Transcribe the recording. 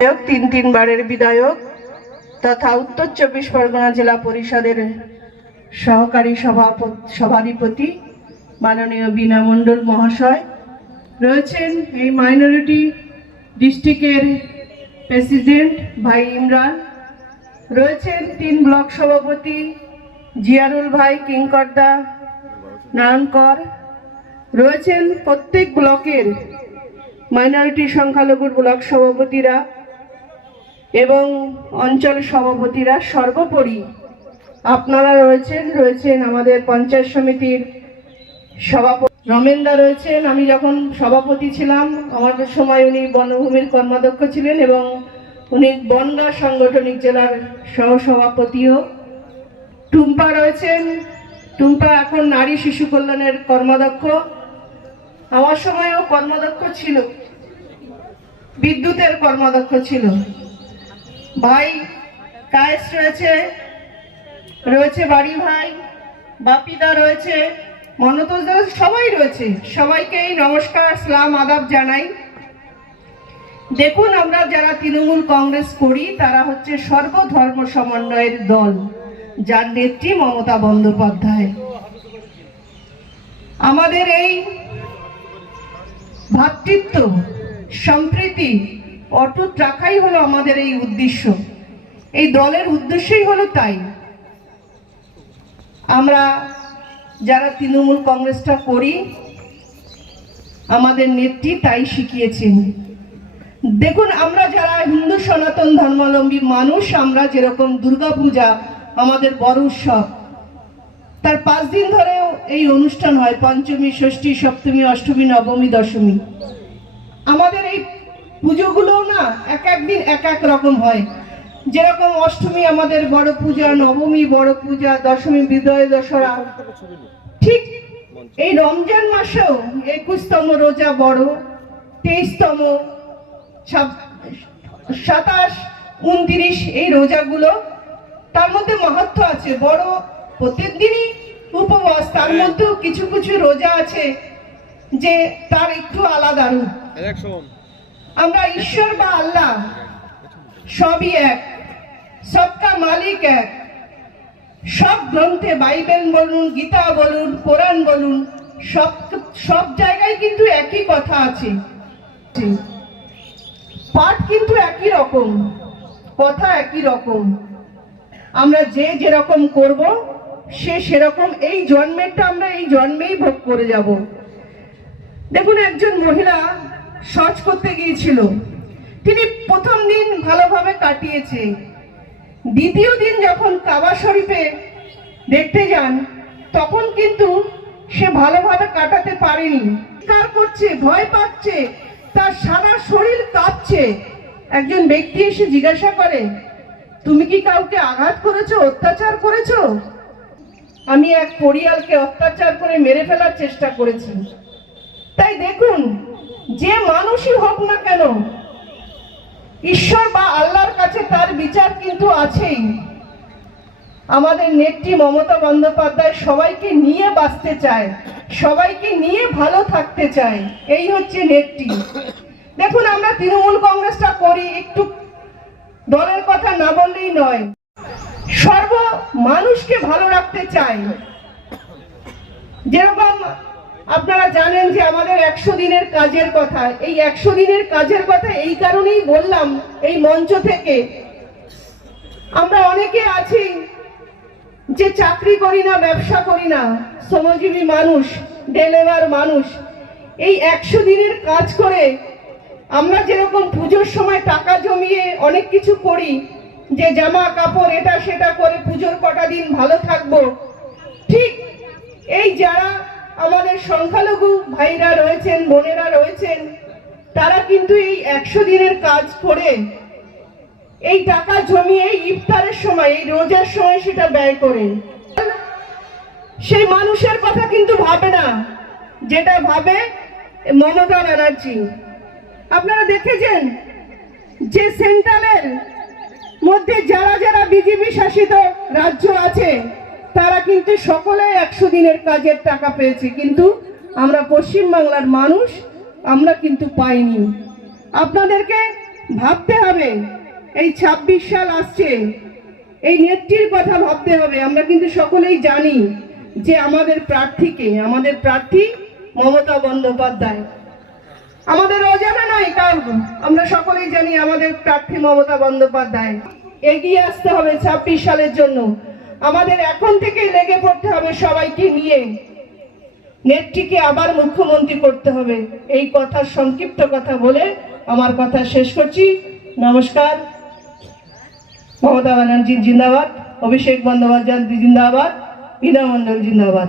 তিনবারের বিধায়ক তথা উত্তর 24 পরগনা জেলা পরিষদের সহকারী সভাধিপতি মাননীয় বীণা মণ্ডল মহাশয় রয়েছেন, এই মাইনরিটি ডিস্ট্রিক্টের প্রেসিডেন্ট ভাই ইমরান রয়েছেন, 3 ব্লক সভাপতি জিয়ারুল ভাই কিংকর্দা নারায়ণকর রয়েছেন, প্রত্যেক ব্লকের মাইনরিটি সংখ্যালঘুর ব্লক সভাপতিরা এবং অঞ্চল সভাপতিরা, সর্বোপরি আপনারা রয়েছেন আমাদের পঞ্চায়েত সমিতির সভাপতি রমেনদা রয়েছেন। আমি যখন সভাপতি ছিলাম আমাদের সময় উনি বনভূমির কর্মাধ্যক্ষ ছিলেন এবং উনি বনগাঁ সাংগঠনিক জেলার সহসভাপতিও। টুম্পা রয়েছেন, টুম্পা এখন নারী শিশু কল্যাণের কর্মাধ্যক্ষ, আমার সময়ও কর্মাধ্যক্ষ ছিল, বিদ্যুতের কর্মাধ্যক্ষ ছিল। ভাই কায়েস রয়েছে বাড়ি ভাই, বাপিদা রয়েছে, মনতোষ দা, সবাই রয়েছে। সবাইকে নমস্কার, সালাম, আদাব জানাই। দেখুন, আমরা যারা তৃণমূল কংগ্রেস করি তারা হচ্ছে সর্বধর্ম সমন্বয়ের দল, যার নেত্রী মমতা বন্দ্যোপাধ্যায়। আমাদের এই ভ্রাতৃত্ব সম্প্রীতি অটুট রাখাই হলো আমাদের এই উদ্দেশ্য, এই দলের উদ্দেশ্যই হলো তাই। আমরা যারা তৃণমূল কংগ্রেসটা করি আমাদের নেত্রী তাই শিখিয়েছেন। দেখুন, আমরা যারা হিন্দু সনাতন ধর্মাবলম্বী মানুষ, আমরা যেরকম দুর্গাপূজা আমাদের বড় উৎসব, তার 5 দিন ধরেও এই অনুষ্ঠান হয়, পঞ্চমী, ষষ্ঠী, সপ্তমী, অষ্টমী, নবমী, দশমী। আমাদের এই পুজোগুলো না এক এক দিন এক এক রকম হয়। যেরকম অষ্টমী আমাদের বড় পূজা, নবমী বড় পূজা, দশমী বিজয় দশরা। ঠিক এই রমজান মাসেও 21তম রোজা বড়, 23তম, 27, 29 এই রোজাগুলো, তার মধ্যে মাহাত্ম্য আছে বড়। প্রত্যেক দিনই উপবাস, তার মধ্যেও কিছু কিছু রোজা আছে যে তার একটু আলাদা রূপ। আমরা ঈশ্বর বা আল্লাহ সবই এক, সবকা মালিক এক। সব গ্রন্থে, বাইবেল বলুন, গীতা বলুন, কোরআন বলুন, সব জায়গায় কিন্তু একই কথা আছে। পাঠ কিন্তু একই রকম, কথা একই রকম। আমরা যে যেরকম করব সে সেরকম, এই জন্মেরটা আমরা এই জন্মেই ভোগ করে যাব। দেখুন, একজন মহিলা সজ করতে গিয়েছিল, তিনি প্রথম দিন ভালোভাবে কাটিয়েছে, দ্বিতীয় দিন যখন কাবা শরীফে দেখতে যান তখন কিন্তু সে ভালোভাবে কাটাতে পারেনি, কার করছে, ভয় পাচ্ছে, তার সারা শরীর কাঁপছে। একজন ব্যক্তি এসে জিজ্ঞাসা করে, তুমি কি কাউকে আঘাত করেছো, অত্যাচার করেছো? আমি এক পরিয়ালকে অত্যাচার করে মেরে ফেলার চেষ্টা করেছি। তাই দেখুন, যে মানুষই হোক না কেন, ঈশ্বর বা আল্লাহর কাছে তার বিচার কিন্তু আছেই। আমাদের নেত্রী মমতা বন্দ্যোপাধ্যায় সবাইকে নিয়ে বাঁচতে চায়, সবাইকে নিয়ে ভালো থাকতে চায়, এই হচ্ছে নেত্রী। দেখুন, আমরা তৃণমূল কংগ্রেসটা করি, একটু দলের কথা না বললেই নয়, সর্ব মানুষকে ভালো রাখতে চাই। যেরকম আপনারা জানেন যে আমাদের 100 দিনের কাজের কথা, এই 100 দিনের কাজের কথা এই কারণেই বললাম এই মঞ্চ থেকে। আমরা অনেকে আছি যে চাকরি করি না, ব্যবসা করি না, শ্রমজীবী মানুষ, ডেলিভার মানুষ। এই 100 দিনের কাজ করে আমরা যেরকম পুজোর সময় টাকা জমিয়ে অনেক কিছু করি, যে জামা কাপড় এটা সেটা করে পুজোর কটা দিন ভালো থাকবো, ঠিক এই যারা আমাদের সংখ্যালঘু ভাইরা রয়েছেন, বোনেরা রয়েছেন, তারা কিন্তু এই 100 দিনের কাজ করে এই টাকা জমিয়ে ইফতারের সময়, এই রোজার সময় সেটা ব্যয় করে। সেই মানুষের কথা কিন্তু ভাবে না যেটা ভাবে মমতা ব্যানার্জি। আপনারা দেখেছেন যে সেন্ট্রালের মধ্যে যারা যারা বিজেপি শাসিত রাজ্য আছে তারা কিন্তু সকলে 100 দিনের কাজের টাকা পেয়েছে, কিন্তু আমরা পশ্চিমবাংলার মানুষ আমরা কিন্তু পাইনি। আপনাদেরকে ভাবতে হবে, এই 26 সাল আসছে, এই নেত্রীর কথা ভাবতে হবে। আমরা কিন্তু সকলেই জানি যে আমাদের প্রার্থীকে, আমাদের প্রার্থী মমতা বন্দ্যোপাধ্যায়। আমাদের অজানা নয় কারণ, আমরা সকলেই জানি আমাদের প্রার্থী মমতা বন্দ্যোপাধ্যায়। এগিয়ে আসতে হবে 26 সালের জন্য। আমাদের এখন থেকেই লেগে পড়তে হবে সবাইকে নিয়ে, নেত্রীকে আবার মুখ্যমন্ত্রী করতে হবে। এই কথা, সংক্ষিপ্ত কথা বলে আমার কথা শেষ করছি। নমস্কার। মমতা ব্যানার্জি জিন্দাবাদ, অভিষেক বন্দ্যোপাধ্যায় জিন্দাবাদ, বীণা মণ্ডল জিন্দাবাদ।